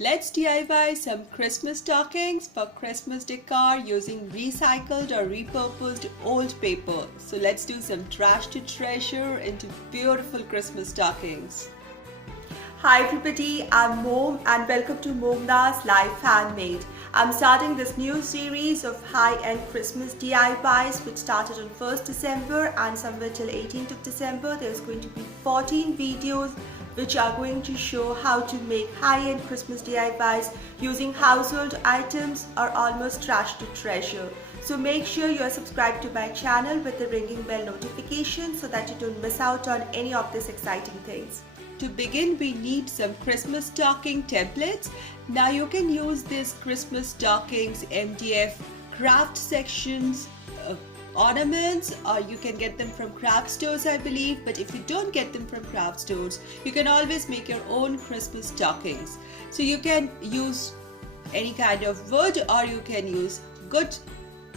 Let's DIY some Christmas stockings for Christmas decor using recycled or repurposed old paper. So let's do some trash to treasure into beautiful Christmas stockings. Hi everybody, I'm Mom and welcome to MomDas Life Handmade. I'm starting this new series of high-end Christmas DIYs which started on 1st December and somewhere till 18th of December. There's going to be 14 videos which are going to show how to make high-end Christmas DIYs using household items or almost trash to treasure. So make sure you are subscribed to my channel with the ringing bell notification so that you don't miss out on any of these exciting things. To begin, we need some Christmas stocking templates. Now you can use these Christmas stockings, MDF, craft sections, ornaments, or you can get them from craft stores, I believe. But if you don't get them from craft stores, you can always make your own Christmas stockings. So you can use any kind of wood or you can use good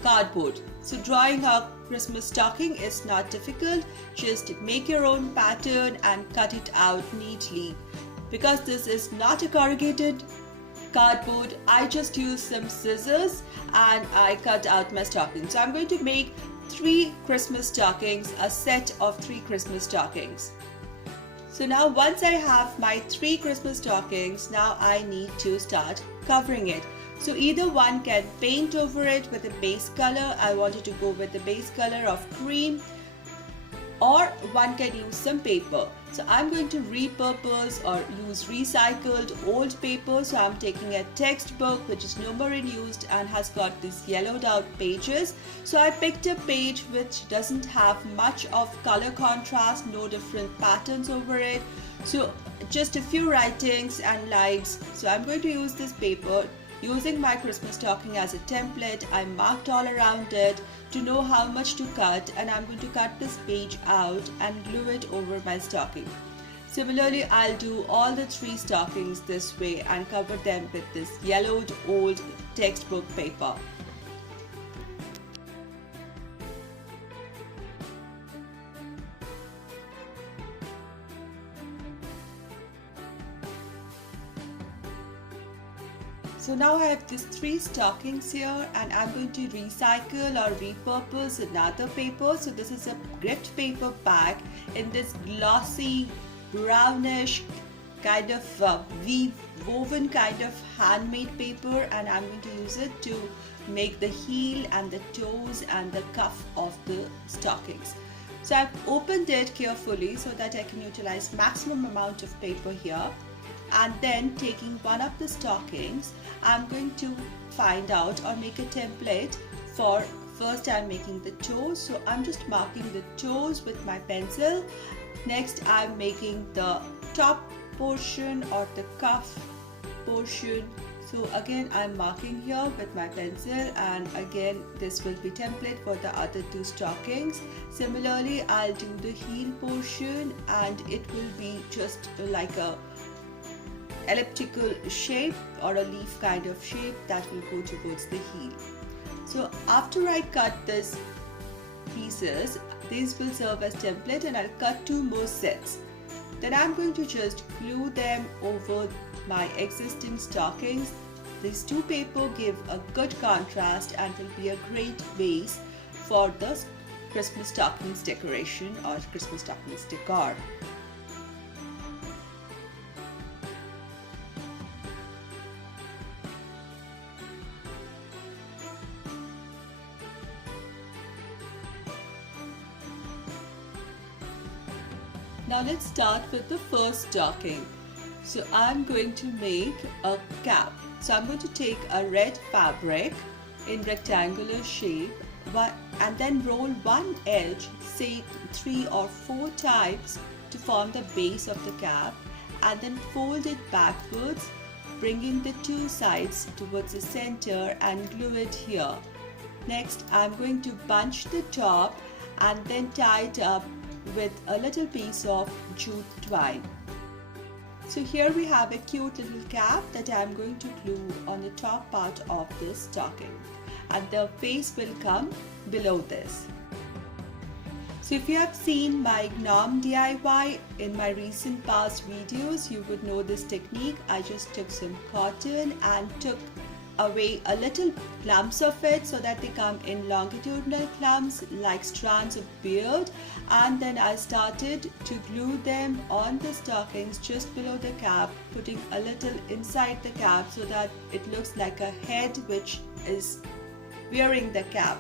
cardboard. So drawing a Christmas stocking is not difficult. Just make your own pattern and cut it out neatly. Because this is not a corrugated cardboard, I just use some scissors and I cut out my stocking. So I'm going to make 3 Christmas stockings, a set of 3 Christmas stockings. So now once I have my 3 Christmas stockings, now I need to start covering it. So either one can paint over it with a base color. I wanted to go with the base color of cream, or one can use some paper. So I'm going to repurpose or use recycled old paper. So I'm taking a textbook which is no more in use and has got these yellowed out pages. So I picked a page which doesn't have much of color contrast, no different patterns over it. So just a few writings and lines. So I'm going to use this paper. Using my Christmas stocking as a template, I marked all around it to know how much to cut, and I'm going to cut this page out and glue it over my stocking. Similarly, I'll do all the 3 stockings this way and cover them with this yellowed old textbook paper. So now I have these 3 stockings here and I'm going to recycle or repurpose another paper. So this is a gift paper bag in this glossy brownish kind of woven kind of handmade paper, and I'm going to use it to make the heel and the toes and the cuff of the stockings. So I've opened it carefully so that I can utilize maximum amount of paper here. And then taking one of the stockings, I'm going to find out or make a template for, first I'm making the toes. So I'm just marking the toes with my pencil. Next I'm making the top portion or the cuff portion. So again I'm marking here with my pencil, and again this will be template for the other 2 stockings. Similarly I'll do the heel portion and it will be just like a elliptical shape or a leaf kind of shape that will go towards the heel. So after I cut these pieces, these will serve as template, and I'll cut 2 more sets. Then I'm going to just glue them over my existing stockings. These 2 paper give a good contrast and will be a great base for the Christmas stockings decoration or Christmas stockings decor. Now let's start with the first stocking. So I'm going to make a cap. So I'm going to take a red fabric in rectangular shape and then roll one edge, say 3 or 4 times to form the base of the cap, and then fold it backwards, bringing the 2 sides towards the center and glue it here. Next I'm going to bunch the top and then tie it up with a little piece of jute twine. So here we have a cute little cap that I am going to glue on the top part of this stocking, and the base will come below this. So if you have seen my gnome DIY in my recent past videos, you would know this technique. I just took some cotton and took away a little clumps of it so that they come in longitudinal clumps like strands of beard, and then I started to glue them on the stockings just below the cap, putting a little inside the cap so that it looks like a head which is wearing the cap.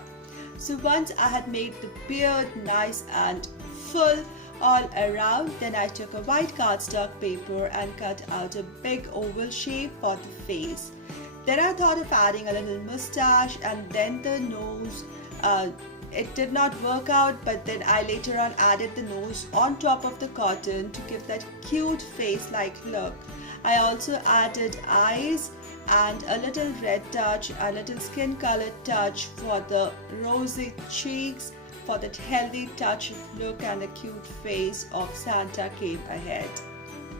So once I had made the beard nice and full all around, then I took a white cardstock paper and cut out a big oval shape for the face. Then I thought of adding a little mustache and then the nose. It did not work out, but then I later on added the nose on top of the cotton to give that cute face-like look. I also added eyes and a little red touch, a little skin colored touch for the rosy cheeks, for that healthy touch of look and a cute face of Santa came ahead.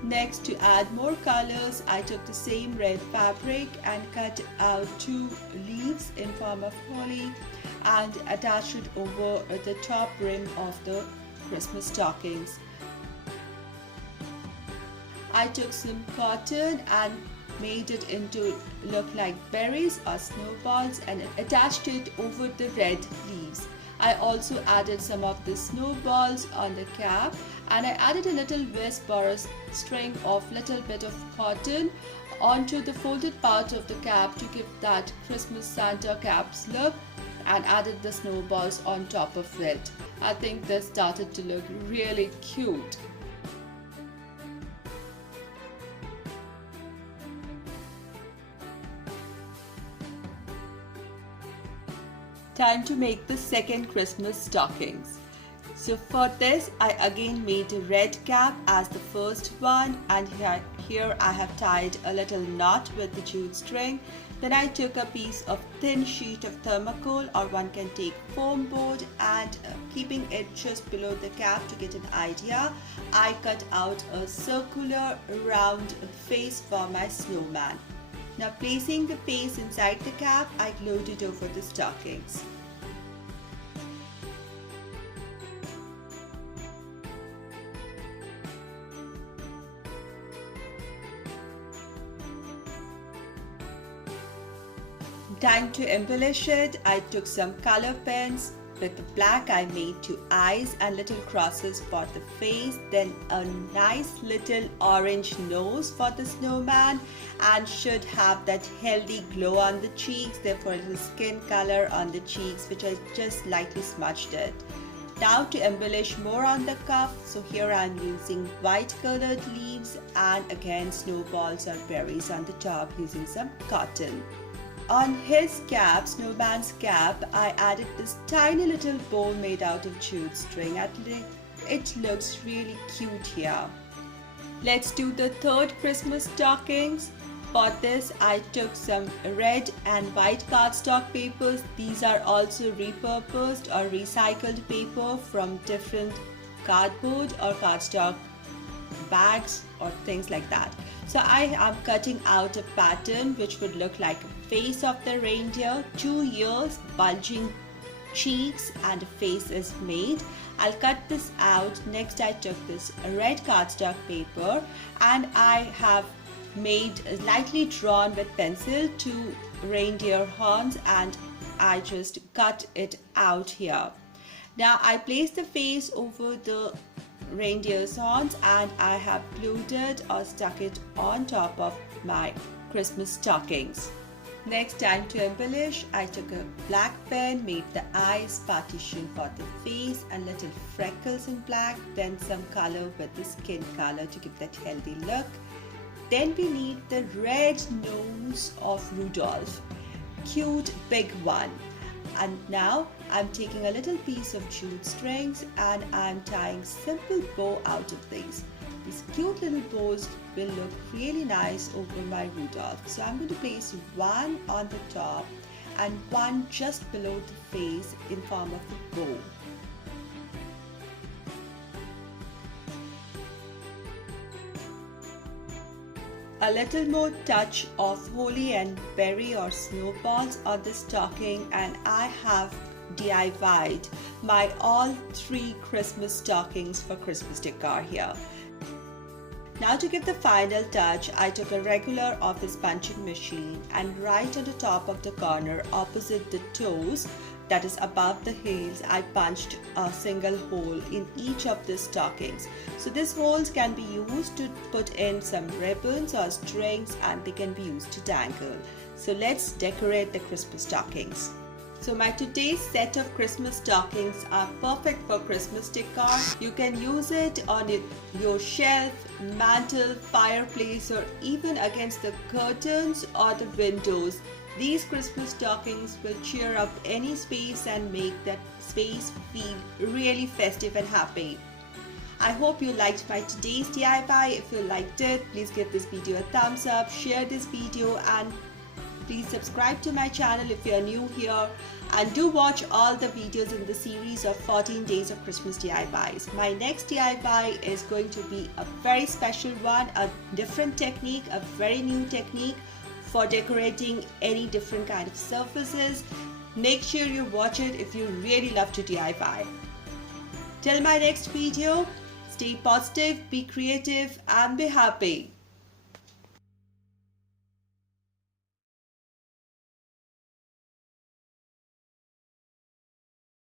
Next, to add more colors, I took the same red fabric and cut out 2 leaves in form of holly and attached it over the top rim of the Christmas stockings. I took some cotton and made it into look like berries or snowballs and attached it over the red leaves. I also added some of the snowballs on the cap, and I added a little wisp or a string of little bit of cotton onto the folded part of the cap to give that Christmas Santa caps look, and added the snowballs on top of it. I think this started to look really cute. Time to make the second Christmas stockings. So for this, I again made a red cap as the first one, and here I have tied a little knot with the jute string. Then I took a piece of thin sheet of thermocol, or one can take foam board, and keeping it just below the cap to get an idea, I cut out a circular round face for my snowman. Now placing the face inside the cap, I glued it over the stockings. Time to embellish it. I took some color pens. With the black, I made 2 eyes and little crosses for the face, then a nice little orange nose for the snowman, and should have that healthy glow on the cheeks, therefore a little skin color on the cheeks, which I just lightly smudged it. Now to embellish more on the cuff, so here I am using white colored leaves and again snowballs or berries on the top using some cotton. On his cap, snowman's cap, I added this tiny little bow made out of jute string. It looks really cute here. Let's do the third Christmas stockings. For this, I took some red and white cardstock papers. These are also repurposed or recycled paper from different cardboard or cardstock bags or things like that. So I am cutting out a pattern which would look like a face of the reindeer, 2 ears, bulging cheeks, and a face is made. I'll cut this out. Next I took this red cardstock paper and I have made lightly drawn with pencil 2 reindeer horns, and I just cut it out here. Now I place the face over the reindeer's horns and I have glued it or stuck it on top of my Christmas stockings. Next, time to embellish. I took a black pen, made the eyes, partition for the face and little freckles in black, then some color with the skin color to give that healthy look. Then we need the red nose of Rudolph, cute big one. And now I'm taking a little piece of jute strings and I'm tying simple bow out of these. These cute little bows will look really nice over my Rudolph. So I'm going to place one on the top and one just below the face in form of the bow. A little more touch of holly and berry or snowballs on the stocking, and I have DIY'd my all 3 Christmas stockings for Christmas decor here. Now to give the final touch, I took a regular office punching machine and right on the top of the corner opposite the toes, that is above the heels, I punched a single hole in each of the stockings. So these holes can be used to put in some ribbons or strings, and they can be used to dangle. So let's decorate the Christmas stockings. So my today's set of Christmas stockings are perfect for Christmas decor. You can use it on your shelf, mantle, fireplace, or even against the curtains or the windows. These Christmas stockings will cheer up any space and make that space feel really festive and happy. I hope you liked my today's DIY. If you liked it, please give this video a thumbs up, share this video, and please subscribe to my channel if you are new here, and do watch all the videos in the series of 14 days of Christmas DIYs. My next DIY is going to be a very special one, a different technique, a very new technique for decorating any different kind of surfaces. Make sure you watch it if you really love to DIY. Till my next video, stay positive, be creative, and be happy.